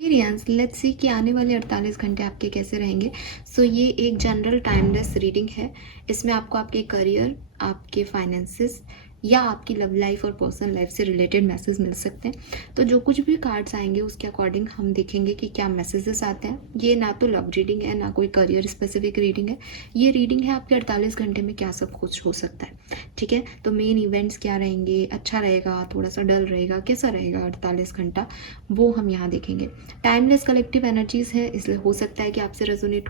Experience let's see कि आने वाले 48 घंटे आपके कैसे रहेंगे। ये एक जनरल टाइमलेस रीडिंग है। इसमें आपको आपके करियर, आपके फाइनेंसेस या आपकी लव लाइफ और पर्सनल लाइफ से रिलेटेड मैसेज मिल सकते हैं। तो जो कुछ भी कार्ड्स आएंगे उसके अकॉर्डिंग हम देखेंगे कि क्या मैसेजेस आते हैं। ये ना तो लव रीडिंग है, ना कोई करियर स्पेसिफिक रीडिंग है। ये रीडिंग है आपके 48 घंटे में क्या सब कुछ हो सकता है। ठीक है, तो मेन इवेंट्स क्या रहेंगे, अच्छा रहेगा, थोड़ा सा डल रहेगा, कैसा रहेगा 48 घंटा, वो हम यहाँ देखेंगे। टाइमलेस कलेक्टिव एनर्जीज है, इसलिए हो सकता है कि आपसे रेजोनेट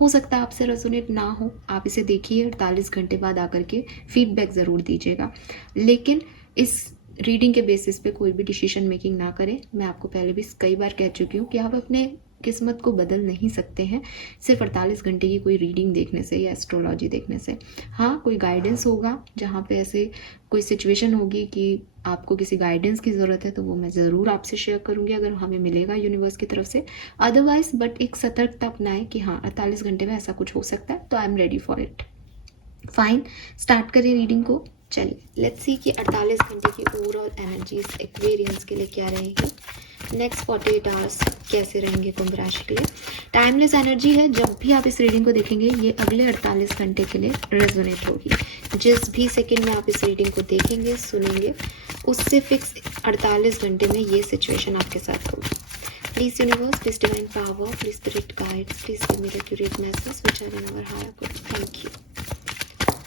हो सकता है आपसे रेजोनेट ना हो। आप इसे देखिए, 48 घंटे बाद आकर के फीडबैक ज़रूर दीजिएगा। लेकिन इस रीडिंग के बेसिस पे कोई भी डिसीजन मेकिंग ना करें। मैं आपको पहले भी कई बार कह चुकी हूँ कि आप अपने किस्मत को बदल नहीं सकते हैं सिर्फ 48 घंटे की कोई रीडिंग देखने से या एस्ट्रोलॉजी देखने से। हाँ, कोई गाइडेंस होगा, जहाँ पे ऐसे कोई सिचुएशन होगी कि आपको किसी गाइडेंस की ज़रूरत है, तो वो मैं ज़रूर आपसे शेयर करूँगी अगर हमें मिलेगा यूनिवर्स की तरफ से। अदरवाइज बट एक सतर्कता अपनाएं कि हाँ 48 घंटे में ऐसा कुछ हो सकता है, तो I am ready for it. Fine, start करिए रीडिंग को। चलिए लेट्स सी कि 48 घंटे की ओवरऑल एनर्जीज एक्वेरियंस के लिए क्या रहेगी। नेक्स्ट 48 आवर्स कैसे रहेंगे कुंभ राशि के लिए। टाइमलेस एनर्जी है, जब भी आप इस रीडिंग को देखेंगे ये अगले 48 घंटे के लिए रेजोनेट होगी। जिस भी सेकंड में आप इस रीडिंग को देखेंगे, सुनेंगे, उससे फिक्स 48 घंटे में ये सिचुएशन आपके साथ होगी। Please universe, please divine power, please spirit guides, please give me the accurate message which are in our higher good. Thank you.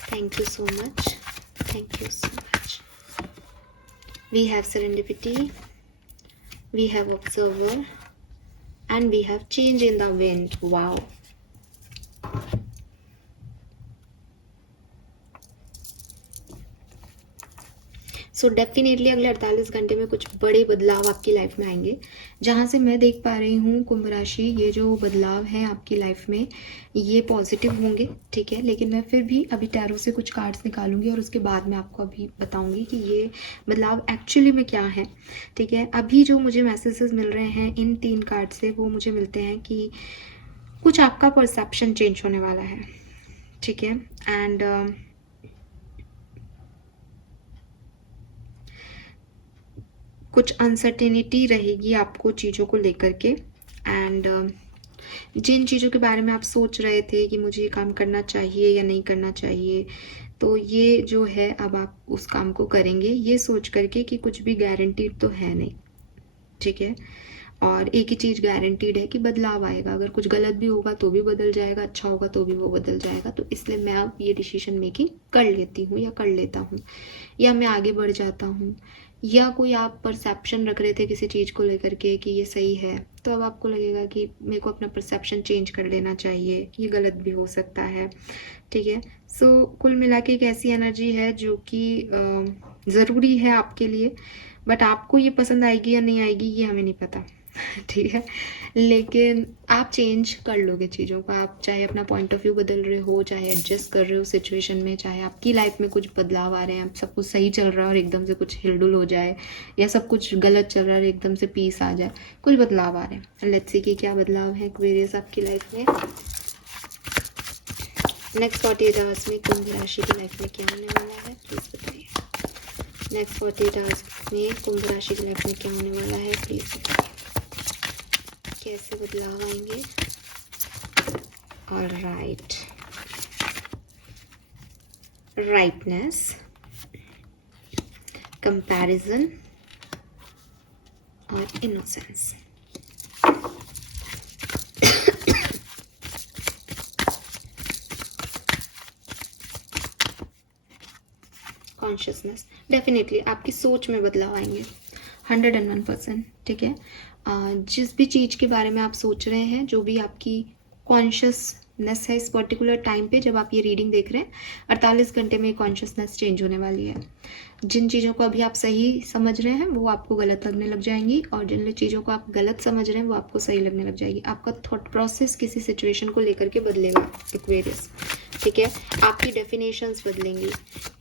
Thank you so much. Thank you so much. We have serendipity, we have observer, and we have change in the wind. Wow. So definitely अगले 48 घंटे में कुछ बड़े बदलाव आपकी life में आएंगे। जहाँ से मैं देख पा रही हूँ कुंभ राशि, ये जो बदलाव हैं आपकी लाइफ में ये पॉजिटिव होंगे। ठीक है, लेकिन मैं फिर भी अभी टैरो से कुछ कार्ड्स निकालूंगी और उसके बाद मैं आपको अभी बताऊंगी कि ये बदलाव एक्चुअली में क्या है। ठीक है, अभी जो मुझे मैसेजेस मिल रहे हैं इन 3 कार्ड से, वो मुझे मिलते हैं कि कुछ आपका परसेप्शन चेंज होने वाला है। ठीक है, एंड कुछ अनसर्टेनिटी रहेगी आपको चीज़ों को लेकर के। एंड जिन चीज़ों के बारे में आप सोच रहे थे कि मुझे ये काम करना चाहिए या नहीं करना चाहिए, तो ये जो है अब आप उस काम को करेंगे ये सोच करके कि कुछ भी गारंटीड तो है नहीं। ठीक है, और एक ही चीज़ गारंटीड है कि बदलाव आएगा। अगर कुछ गलत भी होगा तो भी बदल जाएगा, अच्छा होगा तो भी वो बदल जाएगा। तो इसलिए मैं अब ये डिसीजन मेकिंग कर लेती हूँ या कर लेता हूँ, या मैं आगे बढ़ जाता हूँ। या कोई आप परसेप्शन रख रहे थे किसी चीज़ को लेकर के कि ये सही है, तो अब आपको लगेगा कि मेरे को अपना परसेप्शन चेंज कर लेना चाहिए, ये गलत भी हो सकता है। ठीक है, सो कुल मिला के एक ऐसी एनर्जी है जो कि ज़रूरी है आपके लिए, बट आपको ये पसंद आएगी या नहीं आएगी ये हमें नहीं पता। ठीक है, लेकिन आप चेंज कर लोगे चीज़ों को। आप चाहे अपना पॉइंट ऑफ व्यू बदल रहे हो, चाहे एडजस्ट कर रहे हो सिचुएशन में, चाहे आपकी लाइफ में कुछ बदलाव आ रहे हैं, सब कुछ सही चल रहा है और एकदम से कुछ हिलडुल हो जाए, या सब कुछ गलत चल रहा है और एकदम से पीस आ जाए, कुछ बदलाव आ रहे हैं। लेट्स सी कि क्या बदलाव है एक्वेरियस आपकी लाइफ में। नेक्स्ट 48 आवर्स में कुंभ राशि की लाइफ में क्या होने वाला है, प्लीज बताइए। नेक्स्ट 48 आवर्स में कुंभ राशि की लाइफ में क्या होने वाला है, प्लीज बताइए। कैसे बदलाव आएंगे। ऑलराइट, राइटनेस, कंपैरिजन और इनोसेंस। कॉन्शियसनेस, डेफिनेटली आपकी सोच में बदलाव आएंगे 101%। ठीक है, जिस भी चीज़ के बारे में आप सोच रहे हैं, जो भी आपकी कॉन्शियसनेस है इस पर्टिकुलर टाइम पे जब आप ये रीडिंग देख रहे हैं, 48 घंटे में कॉन्शियसनेस चेंज होने वाली है। जिन चीज़ों को अभी आप सही समझ रहे हैं वो आपको गलत लगने लग जाएंगी, और जिन चीज़ों को आप गलत समझ रहे हैं वो आपको सही लगने लग जाएगी। आपका थॉट प्रोसेस किसी सिचुएशन को लेकर के बदलेगा एक्वेरियस। ठीक है, आपकी डेफिनेशंस बदलेंगी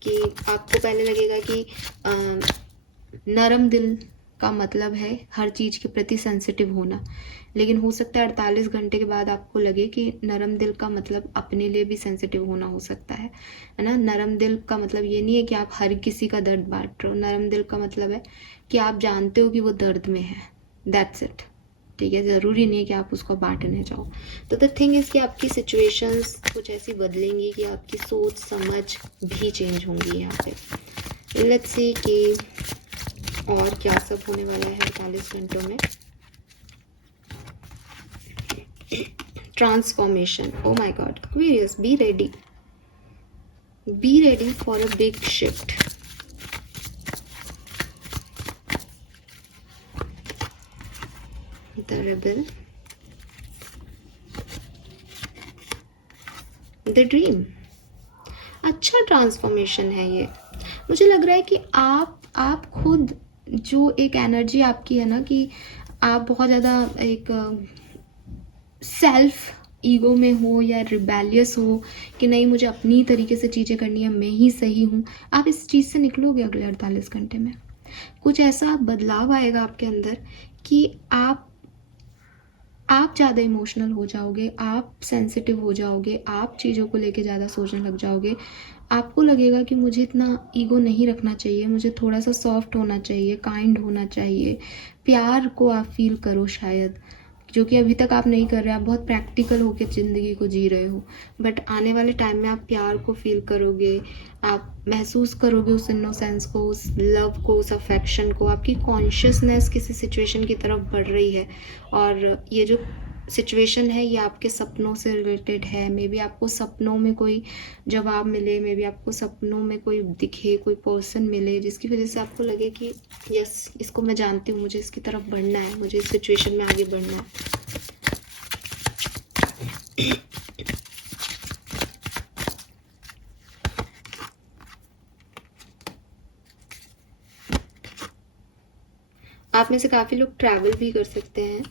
कि आपको पहले लगेगा कि नरम दिल का मतलब है हर चीज़ के प्रति सेंसिटिव होना, लेकिन हो सकता है 48 घंटे के बाद आपको लगे कि नरम दिल का मतलब अपने लिए भी सेंसिटिव होना हो सकता है ना। नरम दिल का मतलब ये नहीं है कि आप हर किसी का दर्द बांट रहे हो। नरम दिल का मतलब है कि आप जानते हो कि वो दर्द में है, दैट्स इट। ठीक है, ज़रूरी नहीं है कि आप उसको बांटने जाओ। तो द थिंग इज़ कि आपकी सिचुएशंस कुछ ऐसी बदलेंगी कि आपकी सोच समझ भी चेंज होंगी यहाँ पे। लेट्स सी कि और क्या सब होने वाला है 48 घंटों में। Transformation, oh my God, Aquarius, be ready, be ready for a big shift. The rebel, the dream. अच्छा ट्रांसफॉर्मेशन है ये। मुझे लग रहा है कि आप खुद जो एक एनर्जी आपकी है ना कि आप बहुत ज़्यादा एक सेल्फ ईगो में हो या रिबेलियस हो कि नहीं मुझे अपनी तरीके से चीज़ें करनी है, मैं ही सही हूँ, आप इस चीज़ से निकलोगे अगले 48 घंटे में। कुछ ऐसा बदलाव आएगा आपके अंदर कि आप ज़्यादा इमोशनल हो जाओगे, आप सेंसिटिव हो जाओगे, आप चीज़ों को लेके ज़्यादा सोचने लग जाओगे। आपको लगेगा कि मुझे इतना ईगो नहीं रखना चाहिए, मुझे थोड़ा सा सॉफ्ट होना चाहिए, काइंड होना चाहिए। प्यार को आप फील करो शायद, जो कि अभी तक आप नहीं कर रहे। आप बहुत प्रैक्टिकल होकर ज़िंदगी को जी रहे हो, बट आने वाले टाइम में आप प्यार को फील करोगे, आप महसूस करोगे उस इनोसेंस को, उस लव को, उस अफेक्शन को। आपकी कॉन्शियसनेस किसी सिचुएशन की तरफ बढ़ रही है, और ये जो सिचुएशन है ये आपके सपनों से रिलेटेड है। मे बी आपको सपनों में कोई जवाब मिले, मे बी आपको सपनों में कोई दिखे, कोई पर्सन मिले जिसकी वजह से आपको लगे कि यस, इसको मैं जानती हूँ, मुझे इसकी तरफ बढ़ना है, मुझे इस सिचुएशन में आगे बढ़ना है। आप में से काफ़ी लोग ट्रैवल भी कर सकते हैं,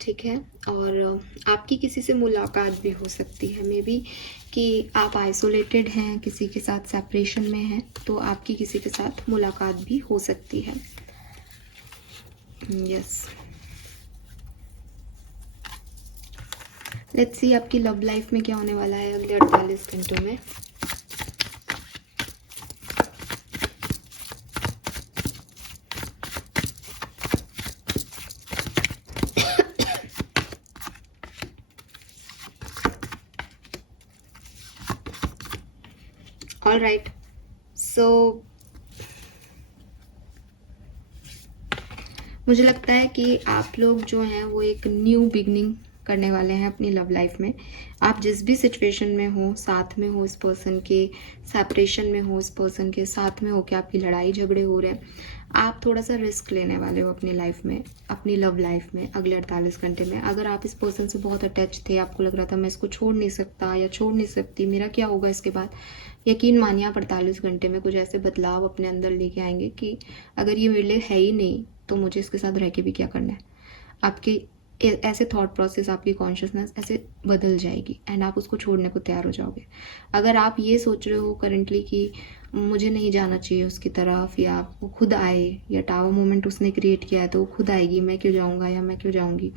ठीक है, और आपकी किसी से मुलाकात भी हो सकती है। मे बी कि आप आइसोलेटेड हैं, किसी के साथ सेपरेशन में हैं, तो आपकी किसी के साथ मुलाकात भी हो सकती है। यस, लेट्स सी आपकी लव लाइफ में क्या होने वाला है अगले 48 घंटों में। ऑल राइट, सो मुझे लगता है कि आप लोग जो हैं वो एक न्यू बिगनिंग करने वाले हैं अपनी लव लाइफ में। आप जिस भी सिचुएशन में हो, साथ में हो इस पर्सन के, सेपरेशन में हो इस पर्सन के, साथ में हो कि आपकी लड़ाई झगड़े हो रहे हैं, आप थोड़ा सा रिस्क लेने वाले हो अपनी लाइफ में, अपनी लव लाइफ में अगले 48 घंटे में। अगर आप इस पर्सन से बहुत अटैच थे, आपको लग रहा था मैं इसको छोड़ नहीं सकता या छोड़ नहीं सकती, मेरा क्या होगा इसके बाद, यकीन मानिए आप 48 घंटे में कुछ ऐसे बदलाव अपने अंदर लेके आएंगे कि अगर ये मेरे लिए है ही नहीं तो मुझे इसके साथ रह के भी क्या करना है। आपके ऐसे थॉट प्रोसेस, आपकी कॉन्शियसनेस ऐसे बदल जाएगी एंड आप उसको छोड़ने को तैयार हो जाओगे। अगर आप ये सोच रहे हो करंटली कि मुझे नहीं जाना चाहिए उसकी तरफ, या वो खुद आए, या टावर मोमेंट उसने क्रिएट किया है तो वो खुद आएगी, मैं क्यों जाऊँगा या मैं क्यों जाऊँगी,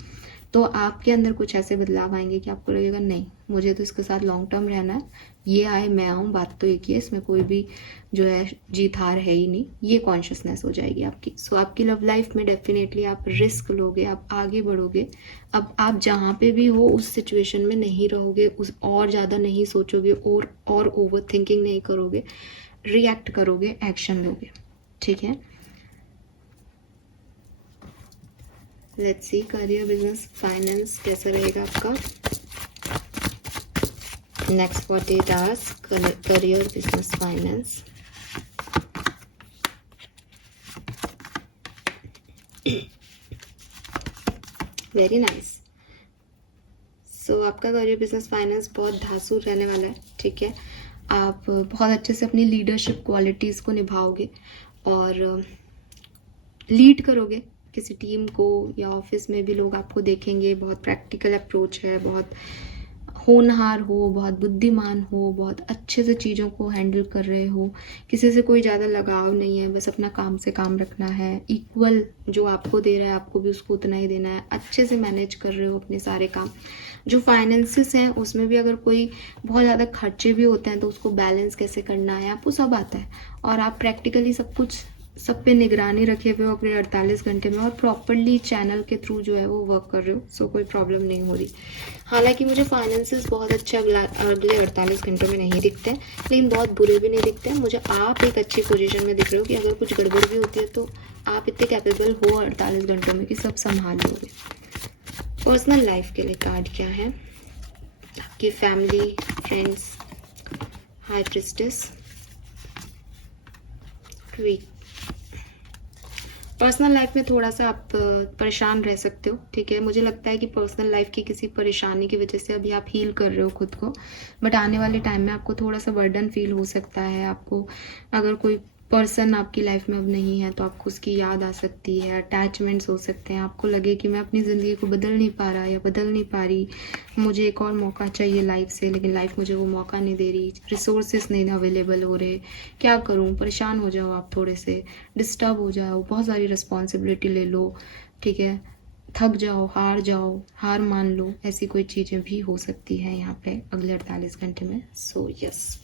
तो आपके अंदर कुछ ऐसे बदलाव आएंगे कि आपको लगेगा नहीं, मुझे तो इसके साथ लॉन्ग टर्म रहना है, ये आए मैं आऊँ, बात तो एक ही है, इसमें कोई भी जो है जीत हार है ही नहीं, ये कॉन्शियसनेस हो जाएगी आपकी। सो आपकी लव लाइफ में डेफिनेटली आप रिस्क लोगे, आप आगे बढ़ोगे। अब आप जहाँ पे भी हो उस सिचुएशन में नहीं रहोगे, उस और ज़्यादा नहीं सोचोगे और ओवर थिंकिंग नहीं करोगे, रिएक्ट करोगे, एक्शन लोगे, ठीक है। Let's see career, business, finance कैसा रहेगा आपका next 48 hours. Career, business, finance. Very nice. So आपका करियर, बिजनेस, फाइनेंस बहुत धांसू रहने वाला है, ठीक है। आप बहुत अच्छे से अपनी लीडरशिप क्वालिटीज़ को निभाओगे और लीड करोगे किसी टीम को, या ऑफिस में भी लोग आपको देखेंगे बहुत प्रैक्टिकल अप्रोच है, बहुत होनहार हो, बहुत बुद्धिमान हो, बहुत अच्छे से चीज़ों को हैंडल कर रहे हो, किसी से कोई ज़्यादा लगाव नहीं है, बस अपना काम से काम रखना है, इक्वल जो आपको दे रहा है आपको भी उसको उतना ही देना है, अच्छे से मैनेज कर रहे हो अपने सारे काम। जो फाइनेंसिस हैं उसमें भी अगर कोई बहुत ज़्यादा खर्चे भी होते हैं तो उसको बैलेंस कैसे करना है आपको सब आता है, और आप प्रैक्टिकली सब कुछ सब पे निगरानी रखे हुए हो अपने 48 घंटे में और प्रॉपरली चैनल के थ्रू जो है वो वर्क कर रहे हो, सो कोई प्रॉब्लम नहीं हो रही। हालांकि मुझे फाइनेंसेस बहुत अच्छे अगले 48 घंटों में नहीं दिखते हैं, लेकिन बहुत बुरे भी नहीं दिखते हैं। मुझे आप एक अच्छी पोजीशन में दिख रहे हो कि अगर कुछ गड़बड़ भी होती है तो आप इतने कैपेबल हो 48 घंटों में कि सब संभाल लोगे। पर्सनल लाइफ के लिए कार्ड क्या है? आपकी family, friends, high priestess, queen. Personal life में थोड़ा सा आप परेशान रह सकते हो, ठीक है। मुझे लगता है कि पर्सनल लाइफ की किसी परेशानी की वजह से अभी आप हील कर रहे हो खुद को, बट आने वाले टाइम में आपको थोड़ा सा बर्डन फील हो सकता है। आपको अगर कोई पर्सन आपकी लाइफ में अब नहीं है तो आपको उसकी याद आ सकती है, अटैचमेंट्स हो सकते हैं, आपको लगे कि मैं अपनी ज़िंदगी को बदल नहीं पा रहा या बदल नहीं पा रही, मुझे एक और मौका चाहिए लाइफ से, लेकिन लाइफ मुझे वो मौका नहीं दे रही, रिसोर्सेज नहीं अवेलेबल हो रहे, क्या करूँ। परेशान हो जाओ आप, थोड़े से डिस्टर्ब हो जाओ, बहुत सारी रिस्पॉन्सिबिलिटी ले लो, ठीक है, थक जाओ, हार मान लो, ऐसी कोई चीज़ें भी हो सकती हैं यहाँ पे अगले 48 घंटे में। सो यस,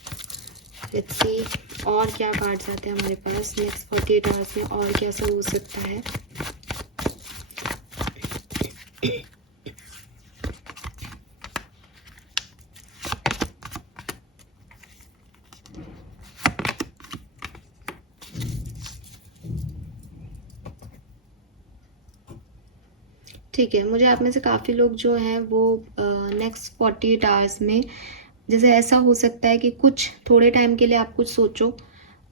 लेट्स सी और क्या कार्ड्स आते हैं हमारे पास नेक्स्ट 48 आवर्स में, और क्या सब हो सकता है। ठीक है, मुझे आप में से काफ़ी लोग जो हैं वो नेक्स्ट 48 आवर्स में, जैसे ऐसा हो सकता है कि कुछ थोड़े टाइम के लिए आप कुछ सोचो,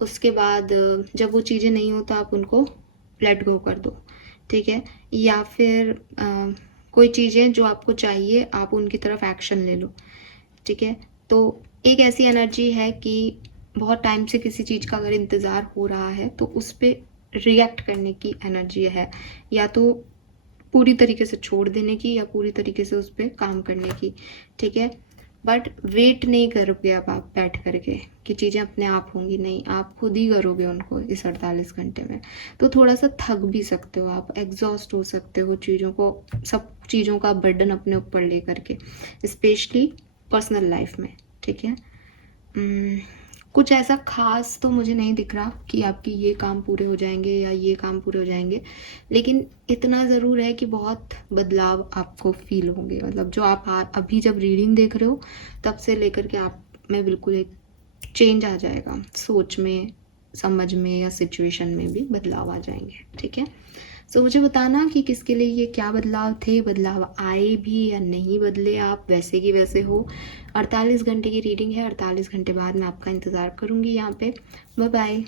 उसके बाद जब वो चीज़ें नहीं हो तो आप उनको लेट गो कर दो, ठीक है। या फिर कोई चीज़ें जो आपको चाहिए आप उनकी तरफ एक्शन ले लो, ठीक है। तो एक ऐसी एनर्जी है कि बहुत टाइम से किसी चीज़ का अगर इंतज़ार हो रहा है तो उस पर रिएक्ट करने की एनर्जी है, या तो पूरी तरीके से छोड़ देने की या पूरी तरीके से उस पर काम करने की, ठीक है। बट वेट नहीं करोगे अब आप बैठ करके कि चीज़ें अपने आप होंगी, नहीं, आप खुद ही करोगे उनको इस 48 घंटे में। तो थोड़ा सा थक भी सकते हो आप, एग्जॉस्ट हो सकते हो चीज़ों को, सब चीज़ों का बर्डन अपने ऊपर ले करके, स्पेशली पर्सनल लाइफ में, ठीक है। कुछ ऐसा खास तो मुझे नहीं दिख रहा कि आपकी ये काम पूरे हो जाएंगे या ये काम पूरे हो जाएंगे, लेकिन इतना ज़रूर है कि बहुत बदलाव आपको फील होंगे। मतलब जो आप अभी जब रीडिंग देख रहे हो तब से लेकर के आप में बिल्कुल एक चेंज आ जाएगा, सोच में, समझ में या सिचुएशन में भी बदलाव आ जाएंगे, ठीक है। सो मुझे बताना कि किसके लिए ये क्या बदलाव थे, बदलाव आए भी या नहीं बदले, आप वैसे की वैसे हो। 48 घंटे की रीडिंग है, 48 घंटे बाद मैं आपका इंतज़ार करूँगी यहाँ पे। Bye bye.